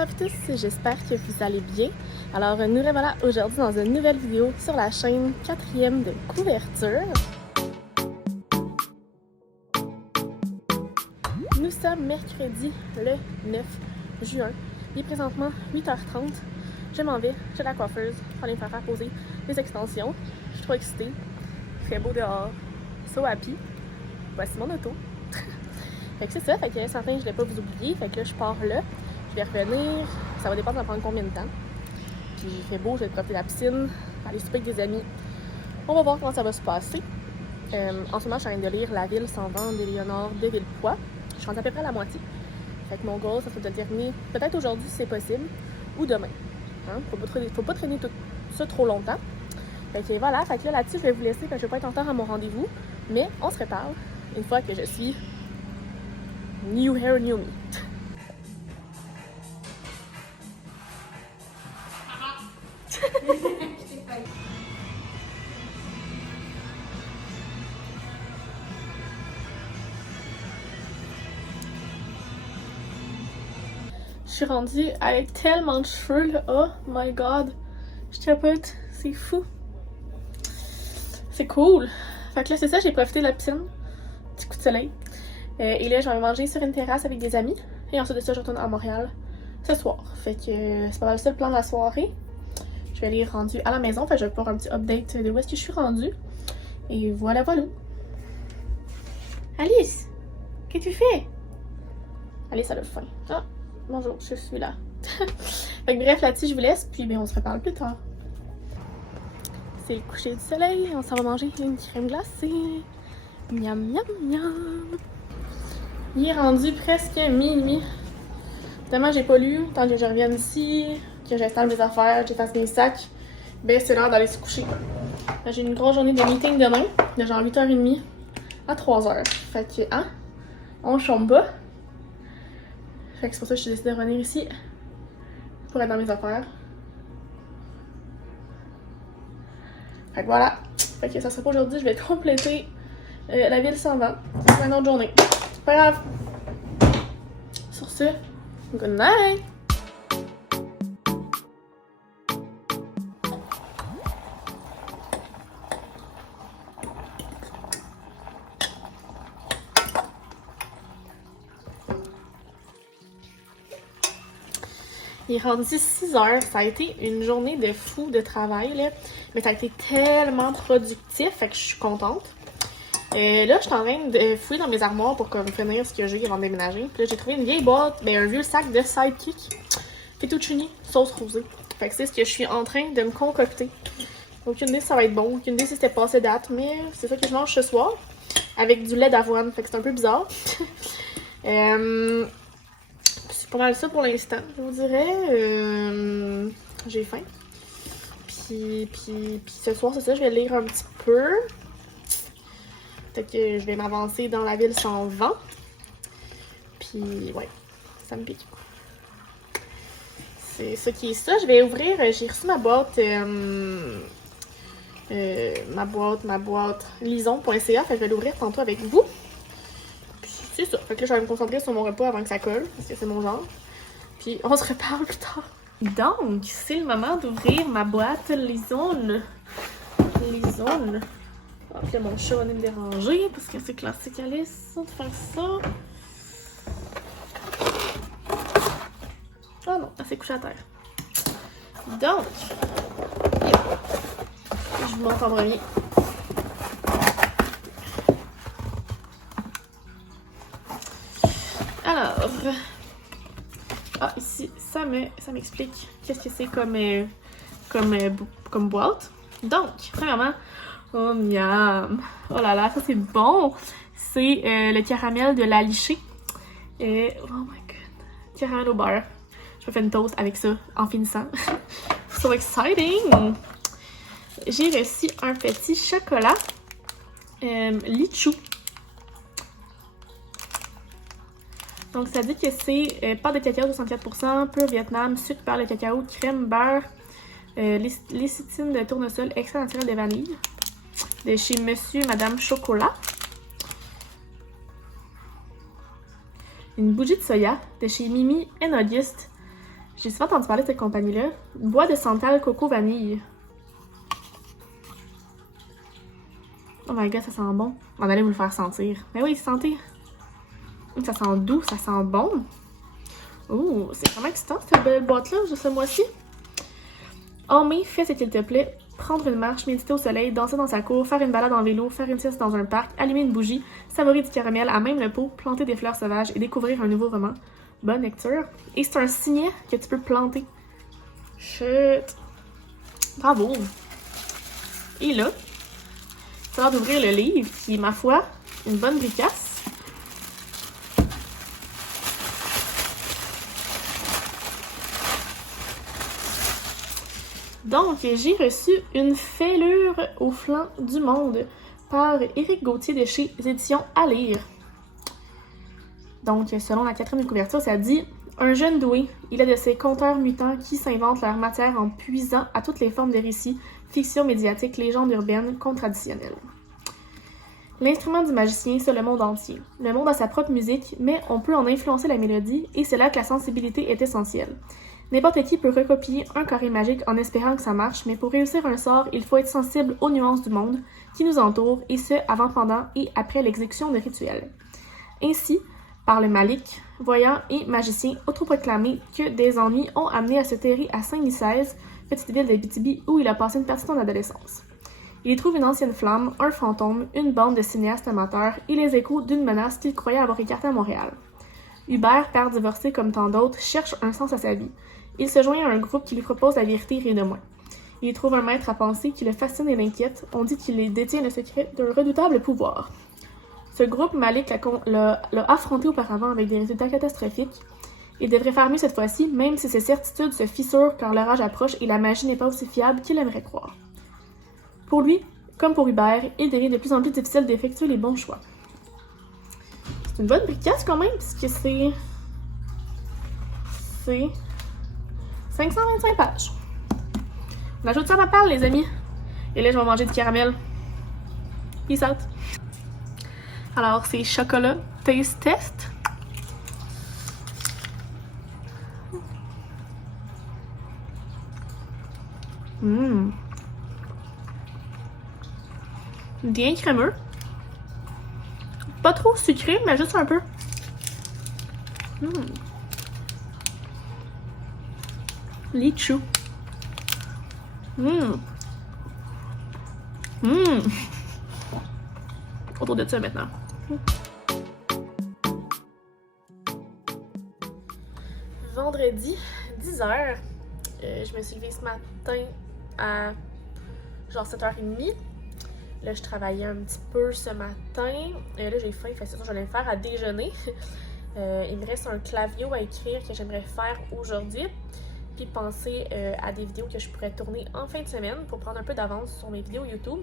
à vous tous, j'espère que vous allez bien. Alors nous revoilà aujourd'hui dans une nouvelle vidéo sur la chaîne 4e de couverture. Nous sommes mercredi le 9 juin. Il est présentement 8h30. Je m'en vais chez la coiffeuse pour aller me faire poser des extensions. Je suis trop excitée. Il fait beau dehors. So happy. Voici mon auto. Fait que c'est ça, fait que certains je ne vais pas vous oublier. Fait que là je pars là. Je vais revenir. Ça va dépendre de prendre combien de temps. Puis il fait beau, je vais profiter de la piscine, aller souper avec des amis. On va voir comment ça va se passer. En ce moment, je suis en train de lire La ville sans vent d'Éléonore de Villepoix. Je suis rendue à peu près à la moitié. Fait que mon goal, ça serait de le terminer peut-être aujourd'hui si c'est possible, ou demain. Hein? Faut pas traîner tout ça trop longtemps. Fait que voilà, fait que là-dessus, je vais vous laisser parce que je vais pas être en retard à mon rendez-vous. Mais on se reparle une fois que je suis new hair, new me. Je suis rendue avec tellement de cheveux là. Oh my god. Je capote. C'est fou. C'est cool. Fait que là, c'est ça, j'ai profité de la piscine. Petit coup de soleil. Et là, je vais manger sur une terrasse avec des amis. Et ensuite de ça, je retourne à Montréal ce soir. Fait que c'est pas mal ça le plan de la soirée. Je vais aller rendu à la maison. Fait que je vais faire un petit update de où est-ce que je suis rendue. Et voilà, voilà. Alice, qu'est-ce que tu fais? Alice, elle a faim. Ah, bonjour, je suis là. Fait que bref, là-dessus, je vous laisse. Puis, on se reparle plus tard. C'est le coucher du soleil. On s'en va manger une crème glacée. Miam, miam, miam. Il est rendu presque minuit. Tellement j'ai pas lu, tant que je revienne ici, que j'installe mes affaires, que j'efface mes sacs, ben c'est l'heure d'aller se coucher. J'ai une grosse journée de meeting demain, de genre 8h30 à 3h. Fait que, hein, on chôme pas. Fait que c'est pour ça que je suis décidée de revenir ici, pour être dans mes affaires. Fait que voilà. Fait que ça sera pas aujourd'hui, je vais compléter la ville sans vent pour une autre journée. C'est pas grave. Sur ce, good night! Il est rendu 6h, ça a été une journée de fou de travail, là. Mais ça a été tellement productif, fait que je suis contente. Là, je suis en train de fouiller dans mes armoires pour comme finir ce que j'ai avant de déménager. Puis là, j'ai trouvé une vieille boîte, un vieux sac de Sidekick fettuccine sauce rosée. Fait que c'est ce que je suis en train de me concocter. Aucune idée si ça va être bon, aucune idée si c'était passé date, mais c'est ça que je mange ce soir. Avec du lait d'avoine, fait que c'est un peu bizarre. C'est pas mal ça pour l'instant, je vous dirais. J'ai faim. Puis ce soir, c'est ça, je vais lire un petit peu. Peut-être que je vais m'avancer dans la ville sans vent. Puis, ouais, ça me pique. C'est ça qui est ça. Je vais ouvrir, j'ai reçu ma boîte, ma boîte lison.ca. Fait que je vais l'ouvrir tantôt avec vous. Puis, c'est ça. Fait que là, je vais me concentrer sur mon repas avant que ça colle, parce que c'est mon genre. Puis, on se reparle plus tard. Donc, c'est le moment d'ouvrir ma boîte lison. Lison. Ah, puis là, mon chat va venir me déranger parce que c'est classique Alice de faire ça. Oh non, elle s'est couchée à terre. Donc, je vous montre en premier. Alors, ici, ça m'explique qu'est-ce que c'est comme boîte. Donc, premièrement, oh miam! Oh là là, ça c'est bon! C'est le caramel de la lichée. Oh my god! Caramel au beurre. Je me fais une toast avec ça en finissant. So exciting! J'ai reçu un petit chocolat Lichou. Donc ça dit que c'est pâte de cacao 64%, pur Vietnam, sucre, perle de cacao, crème, beurre, lécithine de tournesol, extrait naturel de vanille. De chez Monsieur Madame Chocolat. Une bougie de soya de chez Mimi Enogiste. J'ai souvent entendu parler de cette compagnie-là. Bois de santal coco vanille. Oh my god, ça sent bon. On allait vous le faire sentir. Mais oui, sentez. Ça sent doux, ça sent bon. Ouh, c'est vraiment excitant cette belle boîte-là de ce mois-ci. Oh mais, fais ce qu'il te plaît. Prendre une marche, méditer au soleil, danser dans sa cour, faire une balade en vélo, faire une sieste dans un parc, allumer une bougie, savourer du caramel à même le pot, planter des fleurs sauvages et découvrir un nouveau roman. Bonne lecture. Et c'est un signet que tu peux planter. Chut. Bravo. Et là, c'est l'heure d'ouvrir le livre qui est, ma foi, une bonne bricasse. Donc, j'ai reçu une fêlure au flanc du monde par Éric Gauthier de chez Éditions à lire. Donc, selon la 4e de couverture, ça dit « Un jeune doué, il est de ces conteurs mutants qui s'inventent leur matière en puisant à toutes les formes de récits, fiction médiatique, légendes urbaines, contes traditionnels. L'instrument du magicien, c'est le monde entier. Le monde a sa propre musique, mais on peut en influencer la mélodie, et c'est là que la sensibilité est essentielle. N'importe qui peut recopier un carré magique en espérant que ça marche, mais pour réussir un sort, il faut être sensible aux nuances du monde qui nous entoure, et ce, avant, pendant et après l'exécution de rituels. Ainsi, par le Malik, voyant et magicien autoproclamé que des ennuis ont amené à se terrer à Saint-Nicaise, petite ville d'Abitibi où il a passé une partie de son adolescence. Il y trouve une ancienne flamme, un fantôme, une bande de cinéastes amateurs et les échos d'une menace qu'il croyait avoir écartée à Montréal. Hubert, père divorcé comme tant d'autres, cherche un sens à sa vie. Il se joint à un groupe qui lui propose la vérité rien de moins. Il y trouve un maître à penser qui le fascine et l'inquiète. On dit qu'il détient le secret d'un redoutable pouvoir. Ce groupe, Malik l'a affronté auparavant avec des résultats catastrophiques. Il devrait faire mieux cette fois-ci, même si ses certitudes se fissurent quand l'orage approche et la magie n'est pas aussi fiable qu'il aimerait croire. Pour lui, comme pour Hubert, il devient de plus en plus difficile d'effectuer les bons choix. C'est une bonne bricasse quand même, puisque c'est 525 pages. On ajoute ça à ma palle, les amis. Et là, je vais manger du caramel. Peace out. Alors, c'est chocolat taste test. Bien crémeux. Pas trop sucré, mais juste un peu. Lichou. Autour de ça maintenant. Vendredi, 10h. Je me suis levée ce matin à genre 7h30. Là, je travaillais un petit peu ce matin. Là, j'ai faim, fait que je vais le faire à déjeuner. Il me reste un clavio à écrire que j'aimerais faire aujourd'hui. Puis penser à des vidéos que je pourrais tourner en fin de semaine pour prendre un peu d'avance sur mes vidéos YouTube.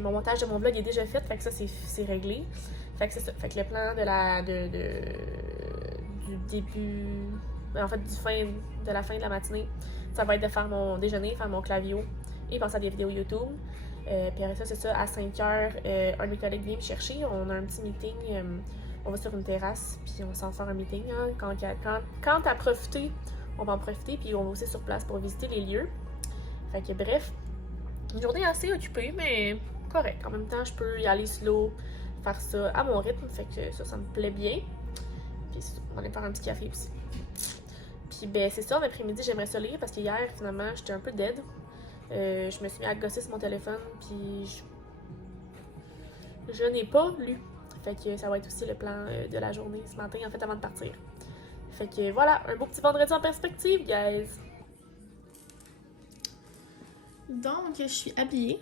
Mon montage de mon vlog est déjà fait, fait que ça, c'est réglé. Fait que c'est ça. Fait que le plan du début... En fait, de la fin de la matinée, ça va être de faire mon déjeuner, faire mon clavio et penser à des vidéos YouTube. Puis après ça, c'est ça, à 5h, un de mes collègues vient me chercher. On a un petit meeting, on va sur une terrasse, puis on va s'en faire un meeting. Hein. Quand t'as profité, on va en profiter, puis on va aussi sur place pour visiter les lieux. Fait que bref, une journée assez occupée, mais correct. En même temps, je peux y aller slow, faire ça à mon rythme, fait que ça me plaît bien. Puis on va aller faire un petit café aussi. Puis ben c'est ça, l'après-midi, j'aimerais ça lire parce que hier, finalement, j'étais un peu dead. Je me suis mis à gosser sur mon téléphone, puis je n'ai pas lu. Fait que ça va être aussi le plan de la journée ce matin, en fait, avant de partir. Fait que voilà, un beau petit vendredi en perspective, guys! Donc, je suis habillée.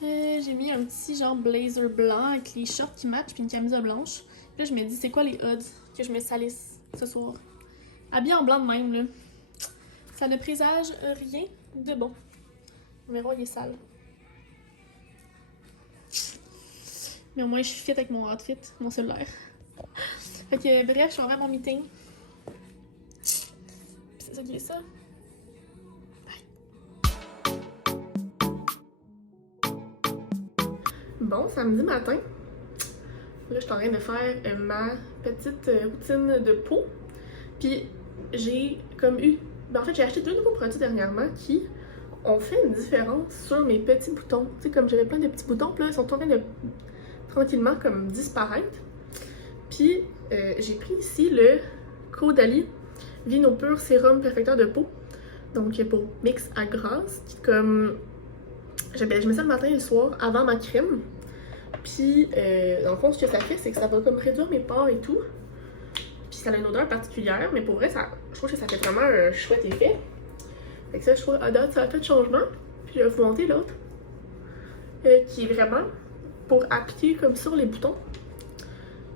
J'ai mis un petit genre blazer blanc avec les shorts qui matchent puis une camisa blanche. Puis là, je me dis, c'est quoi les odds que je me salisse ce soir? Habillée en blanc de même, là. Ça ne présage rien de bon. Le miroir, il est sale. Mais au moins, je suis fit avec mon outfit, mon cellulaire. Fait que bref, je suis vraiment à mon meeting. Puis c'est ça qui est ça. Bye. Bon, samedi matin. Là, je suis en train de faire ma petite routine de peau. Puis j'ai comme eu... Ben en fait, j'ai acheté 2 nouveaux produits dernièrement qui ont fait une différence sur mes petits boutons. Tu sais, comme j'avais plein de petits boutons, puis là, ils sont en train de tranquillement comme disparaître. Puis j'ai pris ici le Caudalie Vino Pur Sérum Perfecteur de peau. Donc pour mix à grasse, qui comme... Je mets ça le matin et le soir avant ma crème. Puis dans le fond, ce que ça fait, c'est que ça va comme réduire mes pores et tout. Puis ça a une odeur particulière, mais pour vrai, je trouve que ça fait vraiment un chouette effet. Fait que ça, je trouve, à date, ça a fait de changement. Puis je vais vous montrer l'autre. Qui est vraiment pour appliquer comme sur les boutons.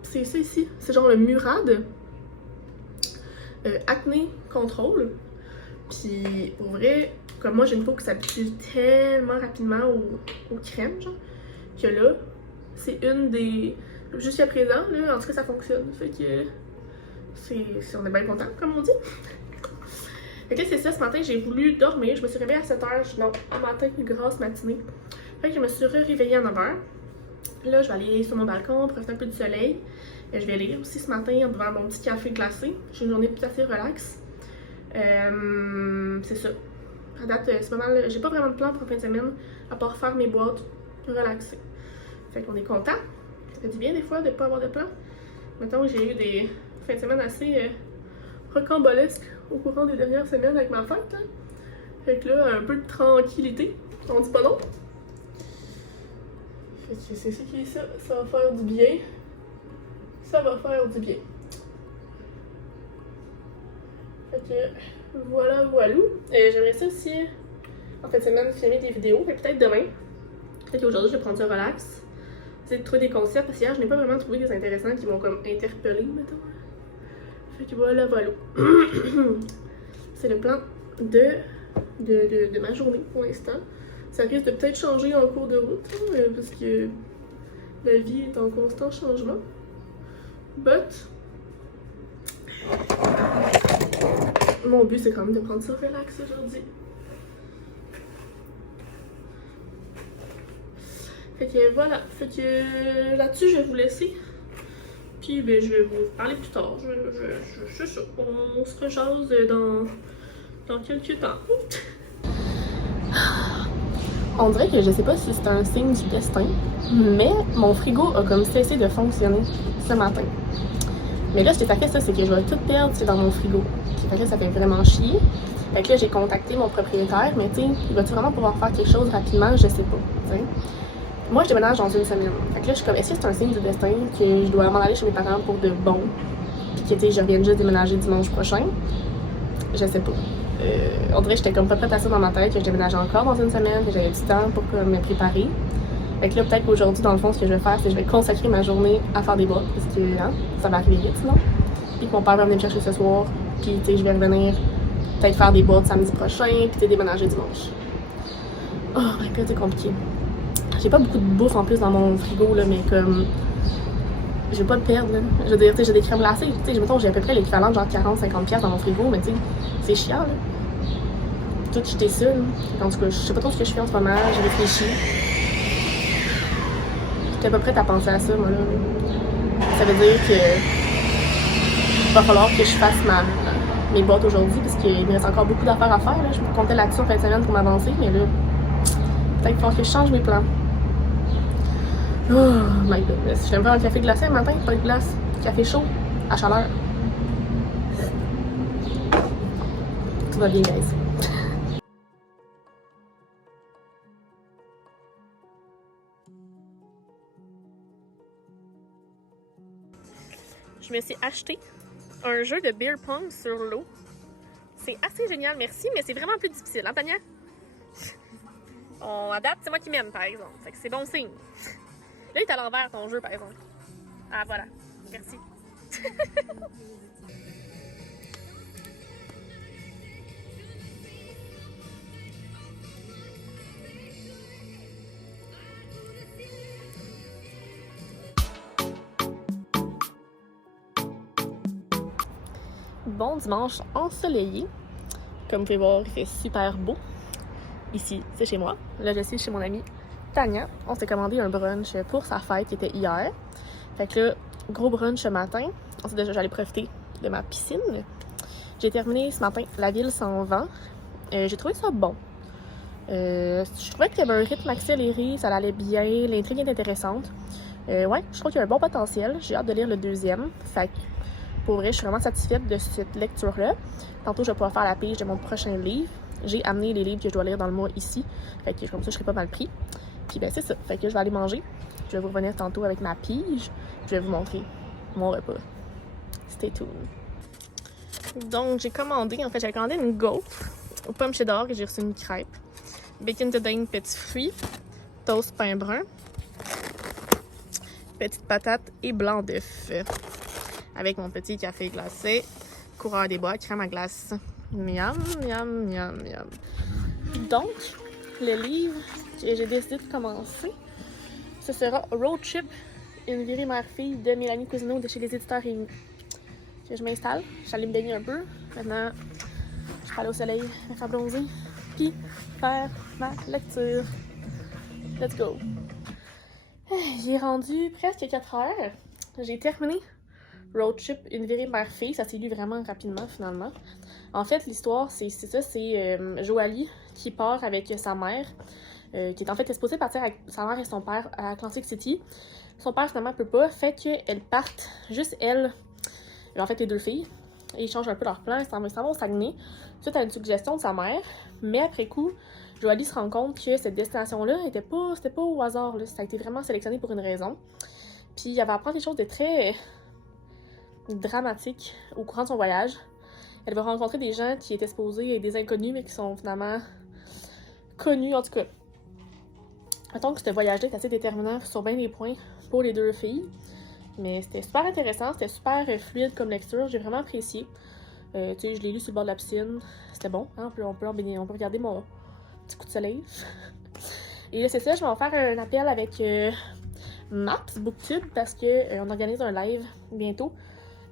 C'est ça ici. C'est genre le Murad Acné Control. Puis pour vrai, comme moi j'ai une peau qui s'habitue tellement rapidement aux crèmes, genre, que là, c'est une des... Jusqu'à présent, là, en tout cas ça fonctionne. Fait que on est bien content, comme on dit. Fait que c'est ça, ce matin j'ai voulu dormir. Je me suis réveillée à 7h, non, en matin, une grosse matinée. Fait que je me suis réveillée à 9h. Là, je vais aller sur mon balcon, profiter un peu du soleil. Et je vais lire aussi ce matin en buvant mon petit café glacé. J'ai une journée assez relax. C'est ça. À date, c'est pas mal. J'ai pas vraiment de plan pour la fin de semaine, à part faire mes boîtes, relaxer. Fait qu'on est content. Ça fait du bien des fois de pas avoir de plan. Mettons, j'ai eu des fins de semaine assez rocambolesques au courant des dernières semaines avec ma fête. Hein. Fait que là, un peu de tranquillité. On dit pas non. Fait que c'est ça qui est ça. Ça va faire du bien. Ça va faire du bien. Fait que voilà. J'aimerais ça aussi, en fin de semaine, filmer des vidéos. Fait que peut-être demain. Peut-être qu'aujourd'hui, je vais prendre ça relax. Essayer de trouver des concepts. Parce qu'hier, je n'ai pas vraiment trouvé des intéressants qui m'ont comme interpellé, mettons. Fait que voilà. C'est le plan de ma journée pour l'instant. Ça risque de peut-être changer en cours de route, hein, parce que la vie est en constant changement. But mon but, c'est quand même de prendre ça relax aujourd'hui. Fait que voilà. Fait que là-dessus, je vais vous laisser. Puis ben, je vais vous parler plus tard. C'est ça. On se rejase dans quelques temps. On dirait que je sais pas si c'est un signe du destin, mais mon frigo a comme cessé de fonctionner ce matin. Mais là, ce que ça fait, ça, c'est que je vais tout perdre dans mon frigo. Fait que ça fait vraiment chier. Fait que là, j'ai contacté mon propriétaire, mais tu sais, il va-tu vraiment pouvoir faire quelque chose rapidement? Je sais pas, t'sais. Moi, je déménage dans une semaine. Fait que là, je suis comme, est-ce que c'est un signe du destin que je dois m'en aller chez mes parents pour de bon? Puis que, tu sais, je reviens juste déménager dimanche prochain? Je sais pas. On dirait que j'étais comme pas prête à ça dans ma tête, que je déménageais encore dans une semaine, que j'avais du temps pour me préparer. Fait que là, peut-être qu'aujourd'hui, dans le fond, ce que je vais faire, c'est que je vais consacrer ma journée à faire des boîtes, parce que hein, ça va arriver vite sinon. Puis que mon père va venir me chercher ce soir, puis tu sais, je vais revenir peut-être faire des boîtes samedi prochain, puis tu sais, déménager dimanche. Oh my god, c'est compliqué. J'ai pas beaucoup de bouffe en plus dans mon frigo, là, mais comme... Je vais pas te perdre, là. Je veux dire, tu sais, j'ai des crèmes glacées, tu sais, mettons, j'ai à peu près l'équivalent de genre 40-50$ dans mon frigo, mais tu sais, c'est chiant, là. Tout jeter ça, là. En tout cas, je sais pas trop ce que je fais en ce moment, j'ai réfléchi. J'étais pas prête à penser à ça, moi, là. Ça veut dire que il va falloir que je fasse mes boîtes aujourd'hui, parce qu'il me reste encore beaucoup d'affaires à faire, là. Je me comptais là-dessus en fin de semaine pour m'avancer, mais là, peut-être qu'il va falloir que je change mes plans. Oh my god. J'aime pas un café glacé le matin, pas de glace. Café chaud, à chaleur. Tout va bien, guys. Je me suis acheté un jeu de beer pong sur l'eau. C'est assez génial, merci, mais c'est vraiment plus difficile, hein, Tania? On adapte, c'est moi qui mène, par exemple. Fait que c'est bon signe. Là, il est à l'envers, ton jeu, par exemple. Ah, voilà. Merci. Bon dimanche ensoleillé. Comme vous pouvez voir, il fait super beau. Ici, c'est chez moi. Là, je suis chez mon amie Tania. On s'est commandé un brunch pour sa fête qui était hier. Fait que là, gros brunch ce matin. Ensuite, déjà, j'allais profiter de ma piscine. J'ai terminé ce matin La Ville sans vent. J'ai trouvé ça bon. Je trouvais qu'il y avait un rythme accéléré, ça allait bien, l'intrigue est intéressante. Ouais, je trouve qu'il y a un bon potentiel. J'ai hâte de lire le deuxième. Fait que, pour vrai, je suis vraiment satisfaite de cette lecture-là. Tantôt, je vais pouvoir faire la pige de mon prochain livre. J'ai amené les livres que je dois lire dans le mois ici. Fait que comme ça, je serai pas mal pris. Puis ben, c'est ça. Fait que je vais aller manger. Je vais vous revenir tantôt avec ma pige. Je vais vous montrer mon repas. Stay tuned. Donc, j'avais commandé une gaufre aux pommes cheddar et j'ai reçu une crêpe. Bacon de dinde, petits fruits, toast pain brun, petite patate et blanc d'œuf. Avec mon petit café glacé, coureur des bois, crème à glace. Miam, miam, miam, miam. Donc, le livre que j'ai décidé de commencer, ce sera Road Trip, une virée mère-fille de Mélanie Cousineau de chez les éditeurs Réunis. Je m'installe, je suis allée me baigner un peu. Maintenant, je vais aller au soleil, me faire bronzer, puis faire ma lecture. Let's go! J'ai rendu presque 4 heures. J'ai terminé Road Trip, une virée mère-fille. Ça s'est lu vraiment rapidement, finalement. En fait, l'histoire, c'est Joali qui part avec sa mère, qui est en fait exposée partir avec sa mère et son père à Atlantic City. Son père, finalement, peut pas, fait qu'elles partent, juste elle, en fait, les deux filles. Et ils changent un peu leur plan, ils s'en vont au Saguenay, suite à une suggestion de sa mère. Mais après coup, Joali se rend compte que cette destination-là, c'était pas au hasard, là. Ça a été vraiment sélectionné pour une raison. Puis elle va apprendre des choses de très dramatiques au courant de son voyage. Elle va rencontrer des gens qui étaient supposés des inconnus, mais qui sont finalement connus, en tout cas. Mettons que ce voyage-là est assez déterminant sur bien des points pour les deux filles. Mais c'était super intéressant, c'était super fluide comme lecture, j'ai vraiment apprécié. Tu sais, je l'ai lu sur le bord de la piscine, c'était bon, hein? On peut regarder mon petit coup de soleil. Et là, c'est ça, je vais en faire un appel avec Maps Booktube parce que on organise un live bientôt.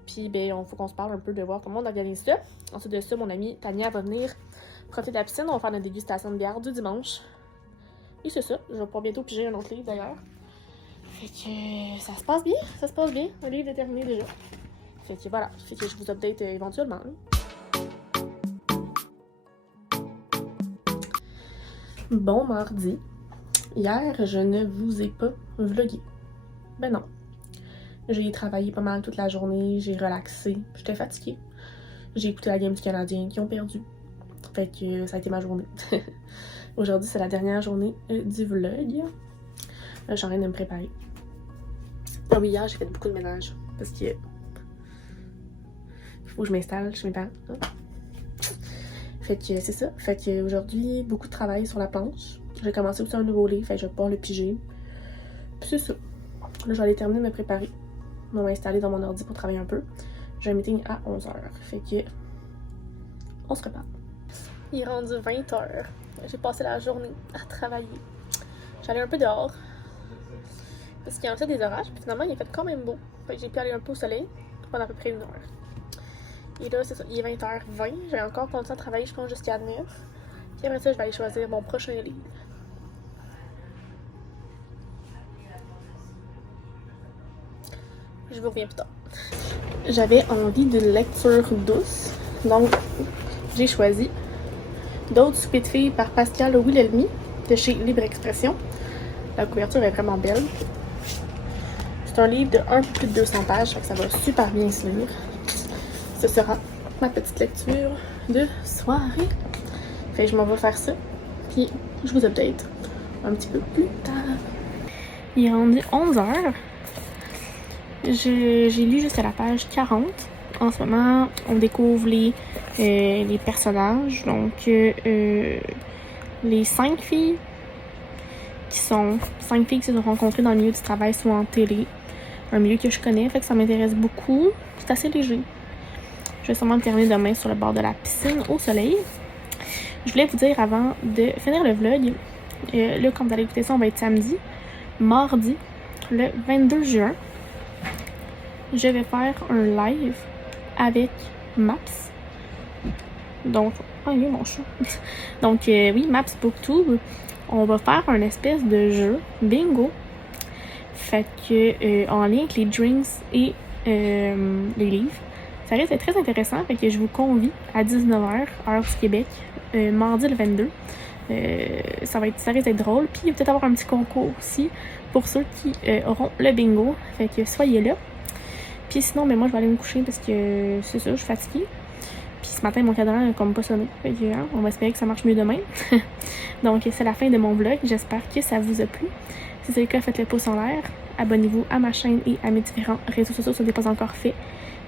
Puis, ben, il faut qu'on se parle un peu de voir comment on organise ça. Ensuite de ça, mon amie Tania va venir profiter de la piscine, on va faire notre dégustation de bière du dimanche. Et c'est ça, je vais pouvoir bientôt piger un autre livre d'ailleurs. Fait que ça se passe bien, le livre est terminé déjà. Fait que voilà, fait que je vous update éventuellement. Bon mardi. Hier, je ne vous ai pas vlogué. Ben non. J'ai travaillé pas mal toute la journée, j'ai relaxé, j'étais fatiguée. J'ai écouté la game du Canadien qui ont perdu. Fait que ça a été ma journée. Aujourd'hui, c'est la dernière journée du vlog. Là, je suis en train de me préparer. Ah oui, hier, j'ai fait beaucoup de ménage. Parce que faut que je m'installe chez mes parents. Fait que c'est ça. Fait que aujourd'hui, beaucoup de travail sur la planche. J'ai commencé aussi un nouveau livre, fait que je vais pouvoir le piger. Puis c'est ça. Là, je vais aller terminer de me préparer. Je vais m'installer dans mon ordi pour travailler un peu. J'ai un meeting à 11h. Fait que on se prépare. Il est rendu 20h. J'ai passé la journée à travailler. J'allais un peu dehors. Parce qu'il y a aussi des orages, puis finalement il est fait quand même beau. Fait que j'ai pu aller un peu au soleil pendant à peu près 1 heure. Et là, c'est ça, il est 20h20. J'ai encore continué à travailler, je pense, jusqu'à 9. Puis après ça, je vais aller choisir mon prochain livre. Je vous reviens plus tard. J'avais envie d'une lecture douce, donc j'ai choisi D'autres soupers de filles par Pascal Wilhelmy de chez Libre Expression. La couverture est vraiment belle. C'est un livre de un peu plus de 200 pages, donc ça va super bien se lire. Ce sera ma petite lecture de soirée. Fait que je m'en vais faire ça, puis je vous update un petit peu plus tard. Il est rendu 11h. J'ai lu jusqu'à la page 40. En ce moment, on découvre les personnages. Donc, les 5 filles qui se sont rencontrées dans le milieu du travail, soit en télé. Un milieu que je connais, fait que ça m'intéresse beaucoup. C'est assez léger. Je vais sûrement me terminer demain sur le bord de la piscine au soleil. Je voulais vous dire avant de finir le vlog, là, quand vous allez écouter ça, on va être samedi. Mardi, le 22 juin, je vais faire un live avec Maps. Donc, oh, il est mon chat. Donc, oui, Maps Booktube. On va faire un espèce de jeu bingo. Fait que, en lien avec les drinks et les livres. Ça risque d'être très intéressant, fait que je vous convie à 19h, heure du Québec, mardi le 22. Ça risque d'être drôle. Puis il va peut-être avoir un petit concours aussi pour ceux qui auront le bingo. Fait que soyez là. Puis sinon, moi je vais aller me coucher parce que c'est ça, je suis fatiguée. Puis ce matin, mon cadran n'a comme pas sonné. Fait que, on va espérer que ça marche mieux demain. Donc c'est la fin de mon vlog. J'espère que ça vous a plu. Si c'est le cas, faites le pouce en l'air. Abonnez-vous à ma chaîne et à mes différents réseaux sociaux si ce n'est pas encore fait.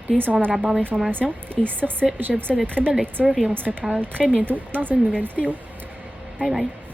Les liens seront dans la barre d'informations. Et sur ce, je vous souhaite de très belles lectures et on se reparle très bientôt dans une nouvelle vidéo. Bye bye!